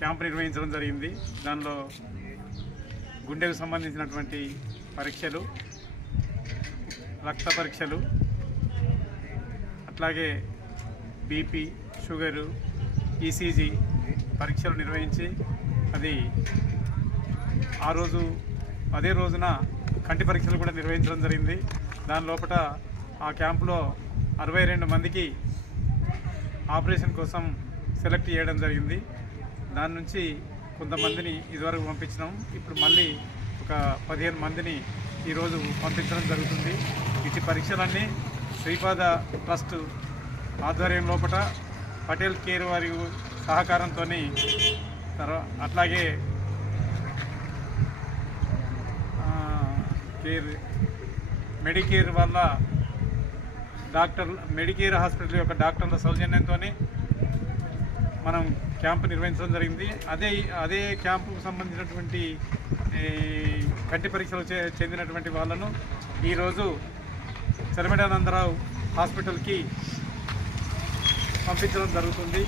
Camp నిర్వహించడం జరిగింది. దానిలో గుండెకు సంబంధించినటువంటి పరీక్షలు, రక్త పరీక్షలు, అట్లాగే బీపీ, షుగరు, ఈసీజీ పరీక్షలు నిర్వహించి అదే రోజున కంటి పరీక్షలు కూడా నిర్వహించడం జరిగింది. దాని లోపల ఆ క్యాంపులో 62 మందికి ఆపరేషన్ కోసం సెలెక్ట్ చేయడం జరిగింది. దాని నుంచి కొంతమందిని ఇదివరకు పంపించినాం. ఇప్పుడు మళ్ళీ ఒక 15 మందిని ఈరోజు పంపించడం జరుగుతుంది. ఇటు పరీక్షలన్నీ శ్రీపాద ట్రస్ట్ ఆధ్వర్యం లోపల పటేల్ కేర్ వారి సహకారంతో, అట్లాగే మెడికేర్ వల్ల మెడికేర్ హాస్పిటల్ యొక్క డాక్టర్ల సౌజన్యంతో మనం క్యాంపు నిర్వహించడం జరిగింది. అదే క్యాంపుకు సంబంధించినటువంటి కంటి పరీక్షలు చెందినటువంటి వాళ్ళను ఈరోజు చలమేడానందరావు హాస్పిటల్కి పంపించడం జరుగుతుంది.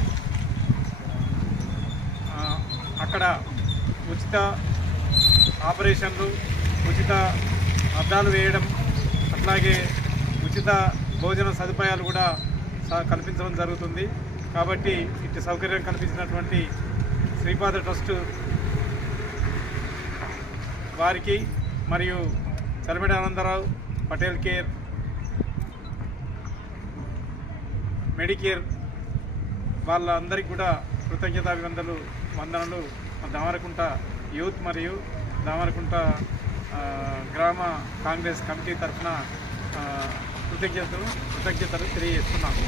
అక్కడ ఉచిత ఆపరేషన్లు, ఉచిత అద్దాలు వేయడం, అట్లాగే ఉచిత భోజన సదుపాయాలు కూడా కల్పించడం జరుగుతుంది. కాబట్టి ఇటు సౌకర్యం కల్పించినటువంటి శ్రీపాద ట్రస్ట్ వారికి మరియు చలమేడానందరావు పటేల్ కేర్, మెడికేర్ వాళ్ళందరికీ కూడా వందనలు దామరకుంట యూత్ మరియు దామరకుంట గ్రామ కాంగ్రెస్ కమిటీ తరఫున కృతజ్ఞతలు తెలియజేస్తున్నాము.